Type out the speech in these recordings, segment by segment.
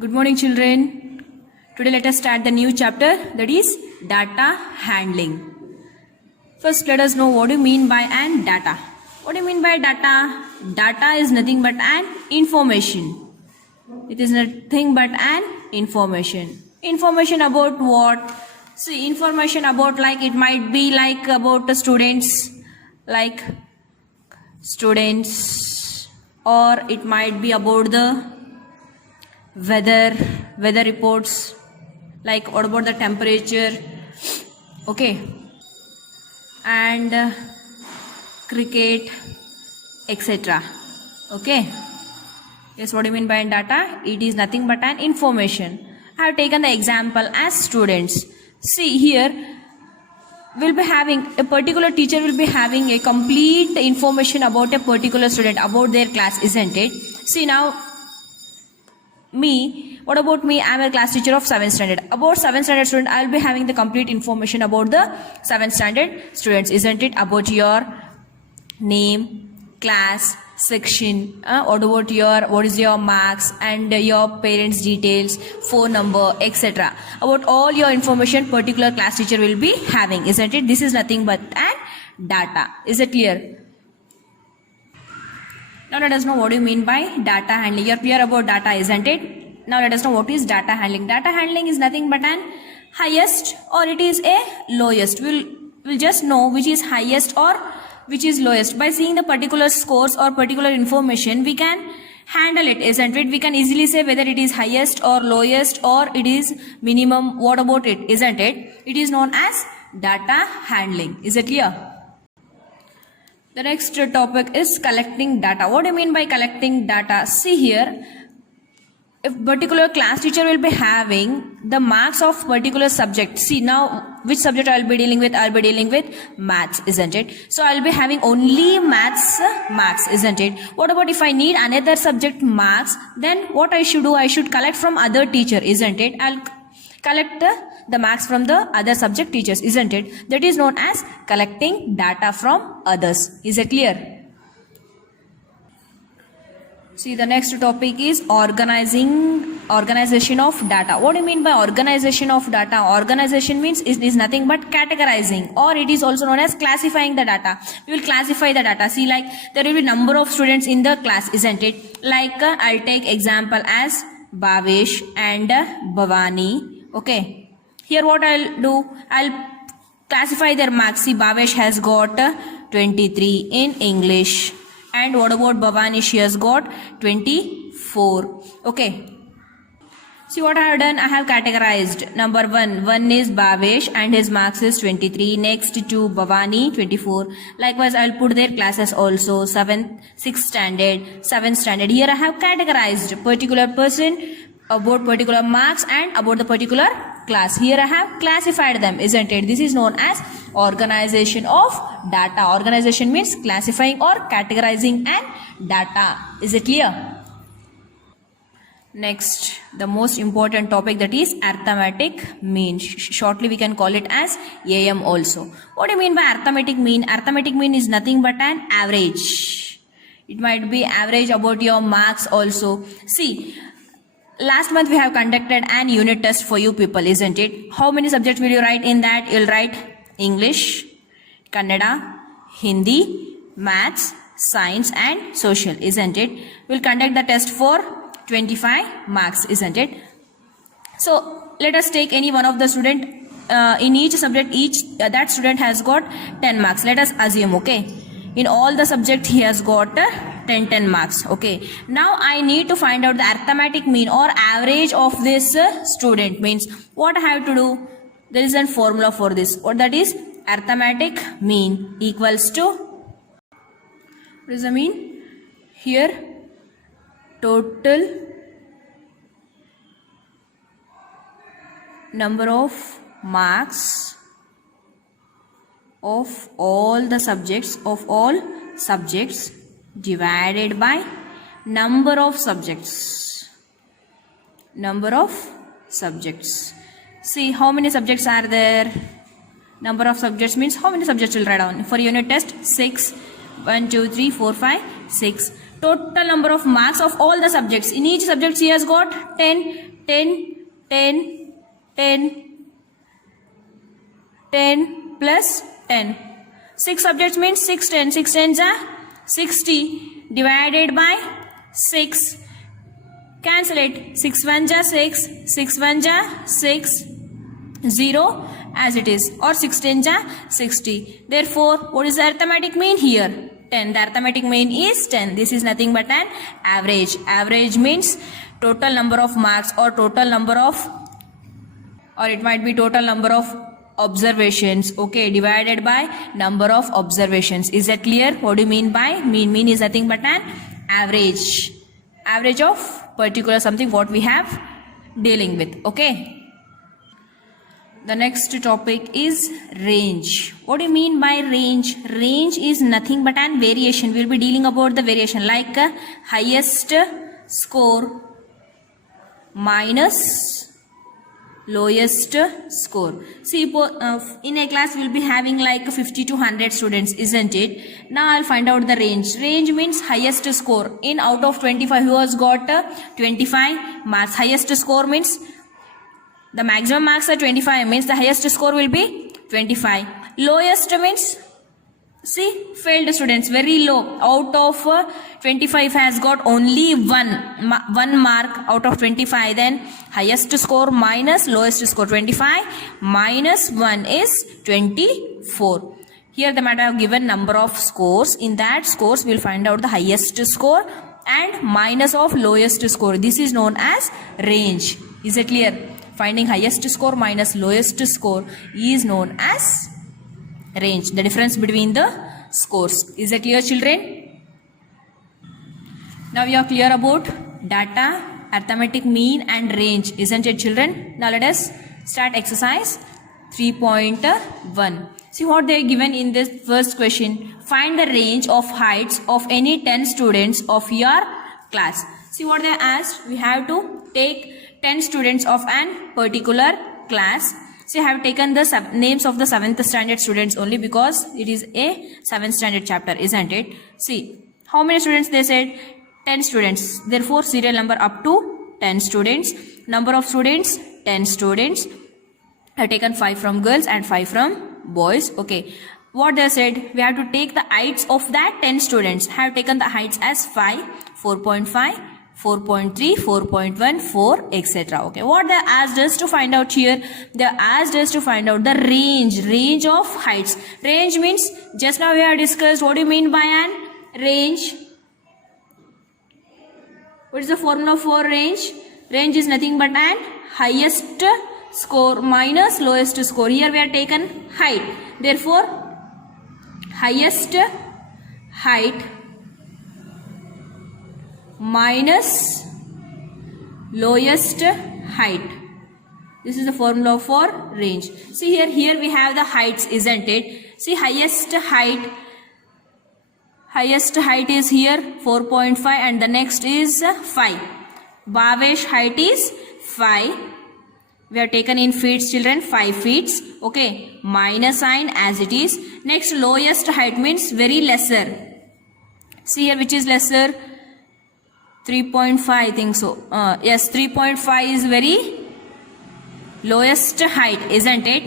Good morning, children. Today let us start the new chapter, that is data handling. First, let us know what do you mean by an data. What do you mean by data? Data is nothing but an information. It is nothing but an information. Information about what? See, information about, like, it might be like about the students, or it might be about the weather reports, like what about the temperature, okay, and cricket, etc. Okay. Yes, what do you mean by data? It is nothing but an information. I have taken the example as students. See here, we'll be having a particular teacher will be having a complete information about a particular student, about their class, isn't it? See now, what about me? I'm a class teacher of 7th standard. About 7th standard student, I'll be having the complete information about the 7th standard students, isn't it? About your name, class, section, what is your marks, and your parents' details, phone number, etc. About all your information particular class teacher will be having, isn't it? This is nothing but an data. Is it clear? Now let us know what do you mean by data handling. You're clear about data, isn't it? Now let us know what is data handling. Data handling is nothing but an highest or it is a lowest. We'll just know which is highest or which is lowest. By seeing the particular scores or particular information, we can handle it, isn't it? We can easily say whether it is highest or lowest or it is minimum. What about it, isn't it? It is known as data handling. Is it clear? The next topic is collecting data. What do you mean by collecting data? See here, if particular class teacher will be having the marks of particular subject. See now, which subject I'll be dealing with? I'll be dealing with maths, isn't it? So I'll be having only maths marks, isn't it? What about if I need another subject marks? Then what I should do? I should collect from other teacher, isn't it? I'll collect the marks from the other subject teachers, isn't it? That is known as collecting data from others. Is it clear? See, the next topic is organization of data. What do you mean by organization of data? Organization means it is nothing but categorizing, or it is also known as classifying the data. We will classify the data. See, like there will be number of students in the class, isn't it? Like I'll take example as Bhavesh and Bhavani. Okay. Here what I'll do, I'll classify their marks. See, Bhavesh has got 23 in English. And what about Bhavani? She has got 24. Okay. See what I have done? I have categorized. Number 1 is Bhavesh and his marks is 23. Next to Bhavani, 24. Likewise, I'll put their classes also. 7th, 6th standard, 7th standard. Here I have categorized particular person, about particular marks, and about the particular class. Here I have classified them, isn't it? This is known as organization of data. Organization means classifying or categorizing an data. Is it clear? Next, the most important topic, that is arithmetic mean. Shortly we can call it as AM also. What do you mean by arithmetic mean? Arithmetic mean is nothing but an average. It might be average about your marks also. See, last month we have conducted an unit test for you people, isn't it? How many subjects will you write in that? You'll write English, Kannada, Hindi, Maths, Science and Social, isn't it? We'll conduct the test for 25 marks, isn't it? So let us take any one of the student in each subject. That student has got 10 marks. Let us assume, okay? In all the subject he has got 10 marks. Okay. Now I need to find out the arithmetic mean or average of this student. Means what I have to do? There is a formula for this. What that is? Arithmetic mean equals to, what does the mean? Here, total number of marks of all the subjects, divided by number of subjects. See how many subjects are there? Number of subjects means how many subjects will write down. For unit test, 6. 1, 2, 3, 4, 5, 6. total number of marks of all the subjects. In each subject he has got 10, 10, 10, 10, 10 plus 10. 6 subjects means 6 10. 6 tens are 60 divided by 6. Cancel it. 6 ones are 6. 6 ones are 6. 0 as it is, or 6 tens are 60. Therefore, what is the arithmetic mean here? 10. The arithmetic mean is 10. This is nothing but an average. Average means total number of marks, or total number of, or it might be total number of observations, okay, divided by number of observations. Is that clear? What do you mean by mean? Mean is nothing but an average. Average of particular something what we have dealing with, okay. The next topic is range. What do you mean by range? Range is nothing but an variation. We will be dealing about the variation, like highest score minus lowest score. See, in a class we will be having like 50 to 100 students, isn't it? Now I'll find out the range. Range means highest score. In out of 25, who has got 25 marks? Highest score means the maximum marks are 25, means the highest score will be 25. Lowest means, see, failed students, very low. Out of 25 has got only one mark out of 25. Then highest score minus lowest score. 25 minus 1 is 24. Here the matter have given number of scores. In that scores we will find out the highest score and minus of lowest score. This is known as range. Is it clear? Finding highest score minus lowest score is known as range. The difference between the scores. Is it clear, children? Now you are clear about data, arithmetic mean and range, isn't it, children? Now let us start exercise 3.1. See what they are given in this first question. Find the range of heights of any 10 students of your class. See what they asked. We have to take 10 students of an particular class. So I have taken the names of the 7th standard students only because it is a 7th standard chapter, isn't it? See, how many students they said? 10 students. Therefore, serial number up to 10 students. Number of students, 10 students. I have taken 5 from girls and 5 from boys. Okay. What they said? We have to take the heights of that 10 students. I have taken the heights as 5, 4.5, 4.3, 4.1, 4, etc. Okay, what they asked us to find out here? They asked us to find out the range of heights. Range means, just now we have discussed, what do you mean by an range? What is the formula for range? Range is nothing but an highest score minus lowest score. Here we have taken height. Therefore, highest height minus lowest height. This is the formula for range. See here we have the heights, isn't it? See, highest height is here 4.5 and the next is 5. Bhavesh height is 5. We have taken in feet, children, 5 feet. Okay, minus sign as it is. Next, lowest height means very lesser. See here which is lesser? 3.5, I think so. Yes, 3.5 is very lowest height, isn't it?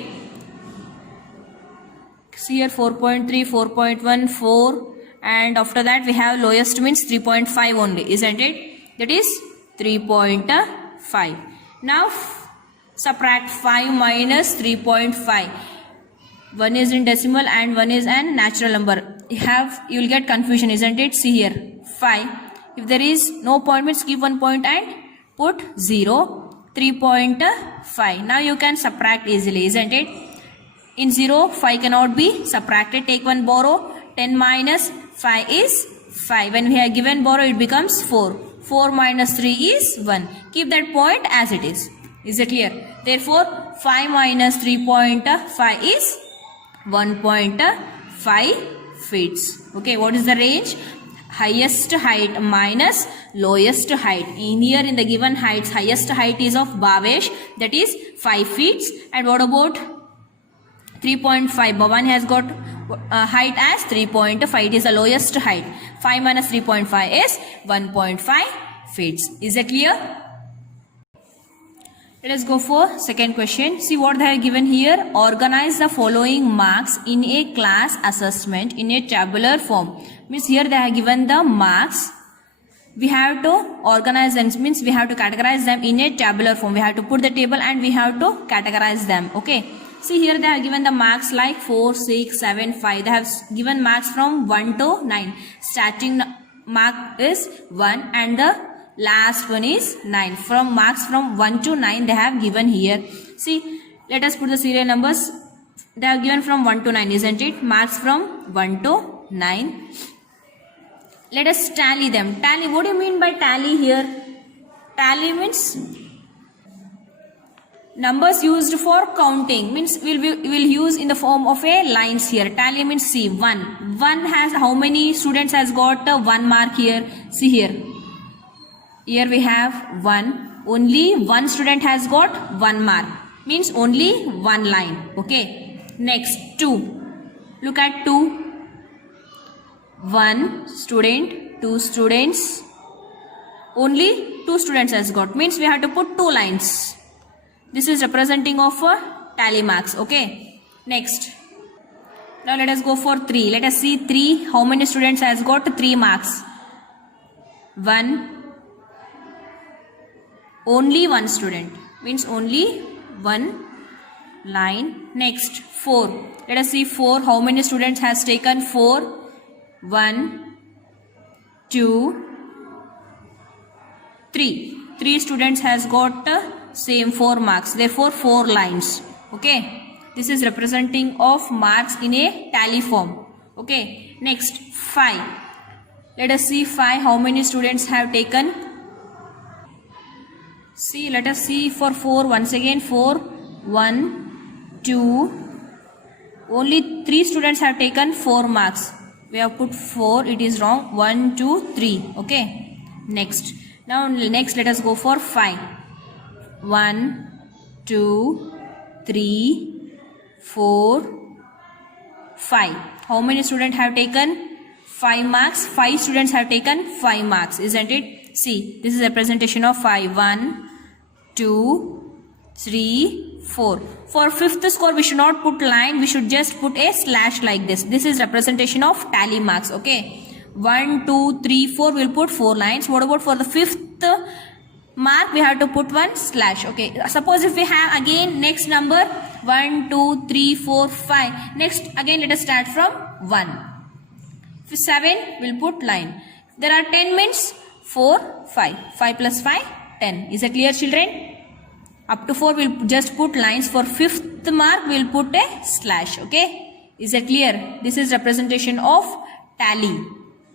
See here 4.3, 4.1, 4, and after that we have lowest means 3.5 only, isn't it? That is 3.5. Now subtract 5 minus 3.5. One is in decimal and one is an natural number. You will get confusion, isn't it? See here 5. If there is no point, means keep 1 point and put 0. 3.5. Now you can subtract easily, isn't it? In 0, 5 cannot be subtracted. Take one borrow. 10 minus 5 is 5. When we have given borrow, it becomes 4. 4 minus 3 is 1. Keep that point as it is. Is it clear? Therefore, 5 minus 3.5 is 1.5 feet. Okay, what is the range? Highest height minus lowest height. In here, in the given heights, highest height is of Bhavesh, that is 5 feet. And what about 3.5? Bhavan has got height as 3.5. It is the lowest height. 5 minus 3.5 is 1.5 feet. Is that clear? Let us go for second question. See what they have given here. Organize the following marks in a class assessment in a tabular form. Means here they have given the marks. We have to organize them, means we have to categorize them in a tabular form. We have to put the table and we have to categorize them. Okay. See here they have given the marks like 4, 6, 7, 5. They have given marks from 1 to 9. Starting mark is 1 and the last one is 9. From marks from 1 to 9 they have given here. See, let us put the serial numbers. They have given from 1 to 9, isn't it? Marks from 1 to 9. Let us tally them. Tally, what do you mean by tally here? Tally means numbers used for counting. Means we'll use in the form of a lines here. Tally means see 1. 1 has how many students has got 1 mark here? See here. Here we have 1. Only 1 student has got 1 mark. Means only 1 line. Okay. Next 2. Look at 2. 1 student, 2 students. Only 2 students has got. Means we have to put 2 lines. This is representing of tally marks. Okay. Next. Now let us go for 3. Let us see 3. How many students has got 3 marks? 1. Only 1 student. Means only 1 line. Next. 4. Let us see 4. How many students has taken 4? 1, 2, 3. 3 students has got same 4 marks. Therefore 4 lines. Okay. This is representing of marks in a tally form. Okay. Next 5. Let us see 5. How many students have taken? See, let us see for 4 once again. 4, 1, 2. Only 3 students have taken 4 marks. We have put 4, it is wrong. 1, 2, 3. Okay. Next. Now next let us go for 5. 1, 2, 3, 4, 5. How many students have taken 5 marks? 5 students have taken 5 marks, isn't it? See, this is a representation of 5. 1, 2, 3, 4. For fifth score, we should not put line. We should just put a slash like this. This is representation of tally marks. Okay. 1, 2, 3, 4. We'll put 4 lines. What about for the fifth mark? We have to put 1 slash. Okay. Suppose if we have again next number 1, 2, 3, 4, 5. Next again let us start from 1. If 7, we'll put line. There are 10 means 4, 5. 5 plus 5, 10. Is that clear, children? Up to 4 we'll just put lines. For fifth mark we'll put a slash. Okay. Is that clear? This is representation of tally.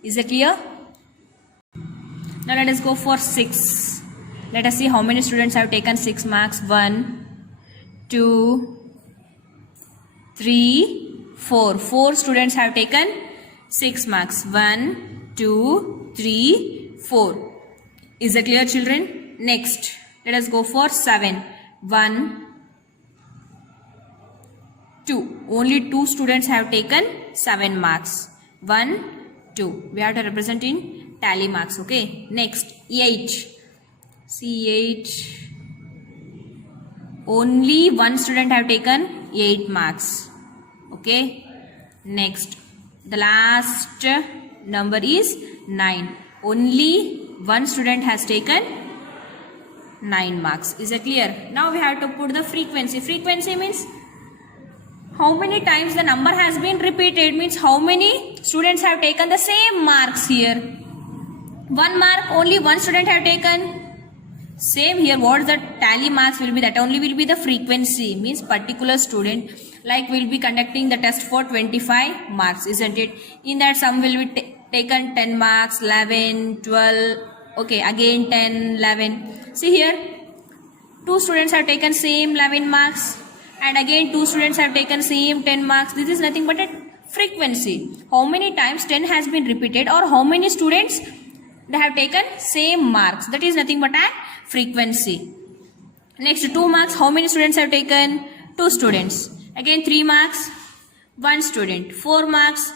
Is that clear? Now let us go for 6. Let us see how many students have taken 6 marks. 1, 2, 3, 4. 4 students have taken 6 marks. 1, 2, 3, 4. Is that clear, children? Next. Let us go for 7. 1, 2. Only 2 students have taken 7 marks. 1, 2. We have to represent in tally marks. Okay. Next. 8. See 8. Only 1 student have taken 8 marks. Okay. Next. The last number is 9. Only 1 student has taken 9 marks. Is that clear? Now we have to put the frequency. Frequency means how many times the number has been repeated, means how many students have taken the same marks here. 1 mark, only 1 student have taken. Same here, what the tally marks will be, that only will be the frequency, means particular student. Like we'll be conducting the test for 25 marks, isn't it? In that some will be taken 10 marks, 11, 12, okay, again 10, 11. See here, 2 students have taken same 11 marks and again 2 students have taken same 10 marks. This is nothing but a frequency. How many times 10 has been repeated or how many students they have taken same marks. That is nothing but a frequency. Next 2 marks, how many students have taken? 2 students. Again 3 marks. 1 student. 4 marks,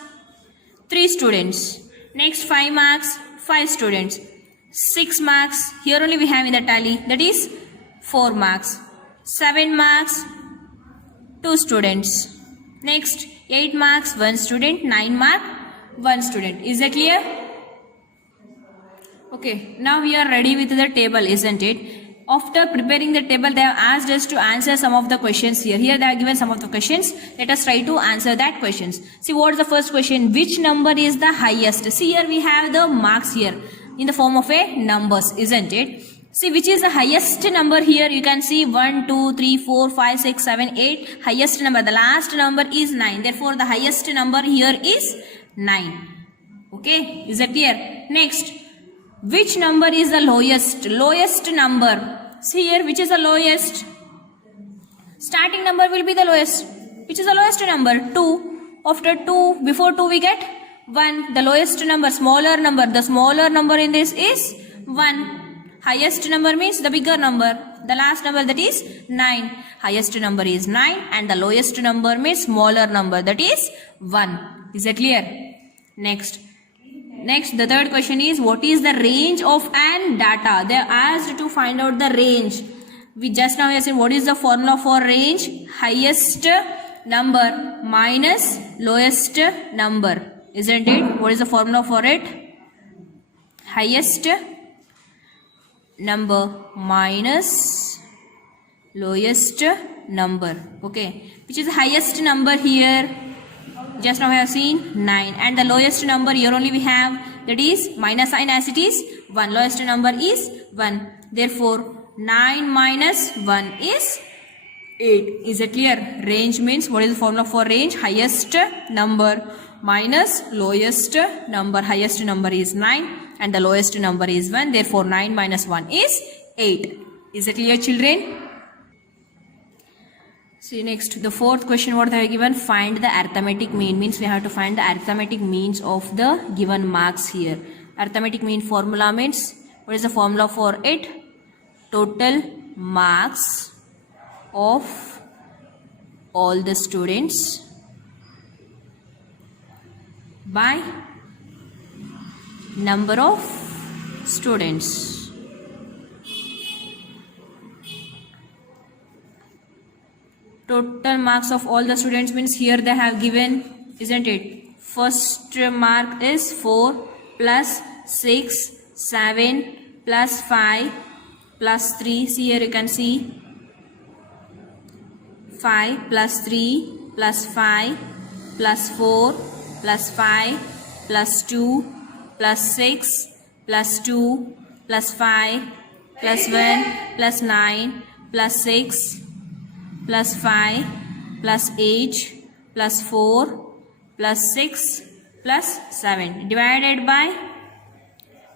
3 students. Next 5 marks, 5 students. 6 marks, here only we have in the tally, that is 4 marks. 7 marks, 2 students. Next 8 marks, 1 student. 9 mark, 1 student. Is that clear? Okay, now we are ready with the table, isn't it? After preparing the table, they have asked us to answer some of the questions here. Here they have given some of the questions. Let us try to answer that questions. See, what is the first question? Which number is the highest? See, here we have the marks here in the form of a numbers, isn't it? See, which is the highest number here? You can see 1, 2, 3, 4, 5, 6, 7, 8. Highest number. The last number is 9. Therefore, the highest number here is 9. Okay, is that clear? Next. Which number is the lowest? Lowest number. See here, which is the lowest? Starting number will be the lowest. Which is the lowest number? 2. After 2, before 2 we get 1. The lowest number, smaller number. The smaller number in this is 1. Highest number means the bigger number. The last number, that is 9. Highest number is 9 and the lowest number means smaller number, that is 1. Is that clear? Next, the third question is, what is the range of an data? They are asked to find out the range. We just now have seen what is the formula for range? Highest number minus lowest number. Isn't it? What is the formula for it? Highest number minus lowest number. Okay. Which is the highest number here? Just now we have seen 9, and the lowest number here only we have, that is minus sign as it is 1. Lowest number is 1. Therefore 9 minus 1 is 8. Is it clear? Range means, what is the formula for range? Highest number minus lowest number. Highest number is 9 and the lowest number is 1. Therefore 9 minus 1 is 8. Is it clear, children? See, next, the fourth question what they have given, find the arithmetic mean. Means we have to find the arithmetic means of the given marks here. Arithmetic mean formula means, what is the formula for it? Total marks of all the students by number of students. Total marks of all the students means here they have given, isn't it? First mark is 4 plus 6, 7 plus 5 plus 3. See here you can see 5 plus 3 plus 5 plus 4 plus 5 plus 2 plus 6 plus 2 plus 5 plus 1 plus 9 plus 6 plus 5 plus 8 plus 4 plus 6 plus 7 divided by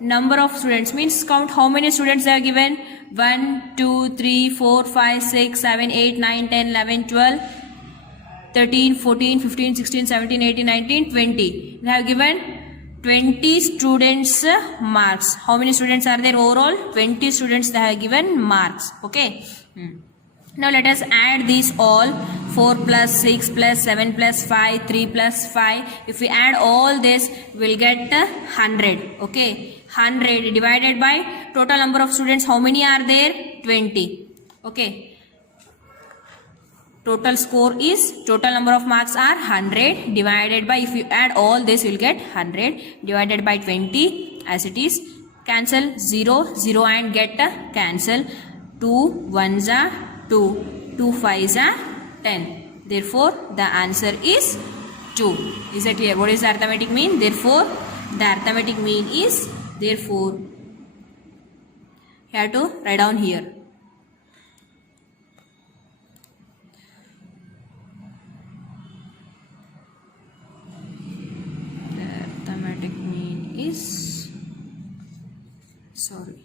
number of students. Means count how many students they are given. 1, 2, 3, 4, 5, 6, 7, 8, 9, 10, 11, 12, 13, 14, 15, 16, 17, 18, 19, 20. They have given 20 students marks. How many students are there overall? 20 students they have given marks. Okay. Now let us add these all. 4 plus 6 plus 7 plus 5, 3 plus 5. If we add all this, we will get 100. Okay. 100 divided by total number of students. How many are there? 20. Okay. Total score is, total number of marks are 100 divided by, if you add all this, you will get 100 divided by 20 as it is. Cancel 0, 0 and get cancel. 2 1s are 2, 2 5s are 10. Therefore, the answer is 2. Is that clear? What is the arithmetic mean? Therefore, the arithmetic mean is, therefore, you have to write down here. The arithmetic mean is, sorry,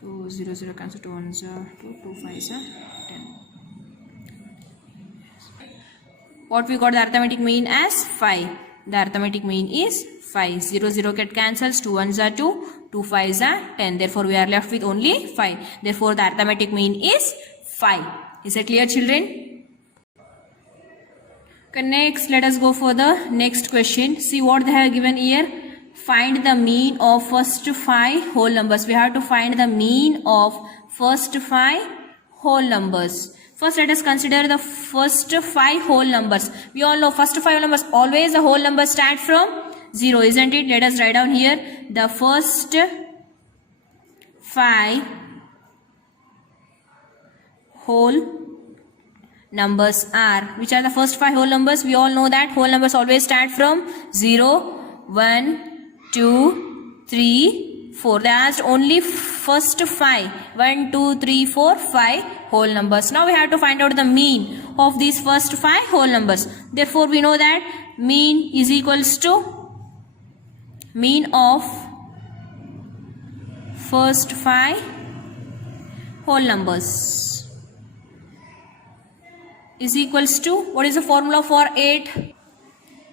2 0 0 cancel, 2 1s are 2, 2 5s are 10. What we got the arithmetic mean as 5. The arithmetic mean is 5. 0 0 get cancels, 2 1s are 2, 2 5s are 10. Therefore we are left with only 5. Therefore the arithmetic mean is 5. Is that clear, children? Okay, next let us go for the next question. See what they have given here. Find the mean of first 5 whole numbers. We have to find the mean of first 5 whole numbers. First let us consider the first 5 whole numbers. We all know first 5 whole numbers, always the whole number start from 0, isn't it? Let us write down here the first 5 whole numbers are. Which are the first 5 whole numbers? We all know that whole numbers always start from 0, 1, 2, 3, 4. They asked only first 5. 1, 2, 3, 4, 5 whole numbers. Now we have to find out the mean of these first 5 whole numbers. Therefore we know that mean is equals to mean of first 5 whole numbers is equals to, what is the formula for 8?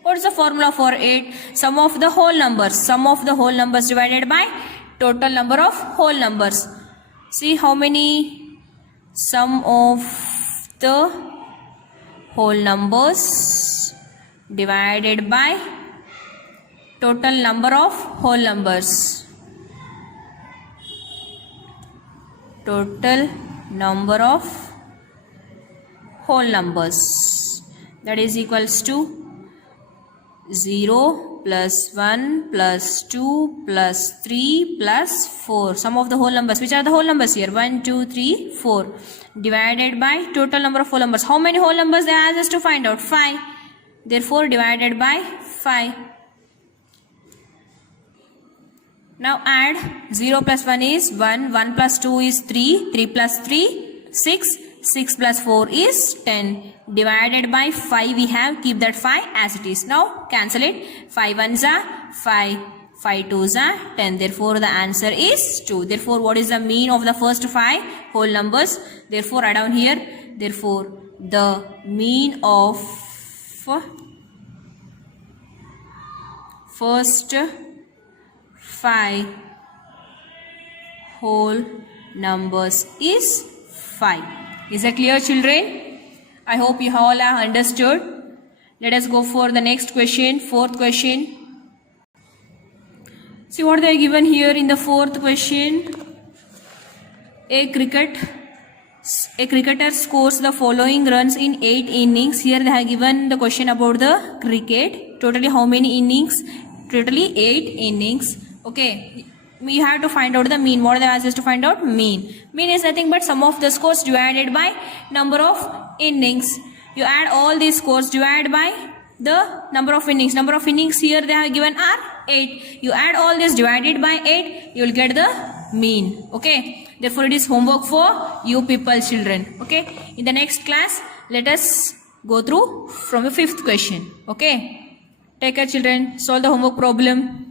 What is the formula for 8? Sum of the whole numbers. Sum of the whole numbers divided by total number of whole numbers. See how many? Sum of the whole numbers divided by total number of whole numbers. Total number of whole numbers, that is equals to 0 plus 1 plus 2 plus 3 plus 4. Sum of the whole numbers. Which are the whole numbers here? 1, 2, 3, 4. Divided by total number of whole numbers. How many whole numbers they asked us to find out? 5. Therefore divided by 5. Now add 0 plus 1 is 1. 1 plus 2 is 3. 3 plus 3, 6. 6 plus 4 is 10. Divided by 5 we have, keep that 5 as it is. Now cancel it. 5 ones are 5. 5 twos are 10. Therefore the answer is 2. Therefore what is the mean of the first 5 whole numbers? Therefore write down here. Therefore the mean of first 5 whole numbers is 5. Is that clear, children? I hope you all have understood. Let us go for the next question, fourth question. See what they are given here in the fourth question. A cricketer scores the following runs in 8 innings. Here they have given the question about the cricket. Totally how many innings? Totally 8 innings. Okay. We have to find out the mean. What are the answers to find out? Mean. Mean is nothing but sum of the scores divided by number of innings. You add all these scores divided by the number of innings. Number of innings here they have given are 8. You add all this divided by 8. You will get the mean. Okay. Therefore it is homework for you people, children. Okay. In the next class, let us go through from the 5th question. Okay. Take care, children. Solve the homework problem.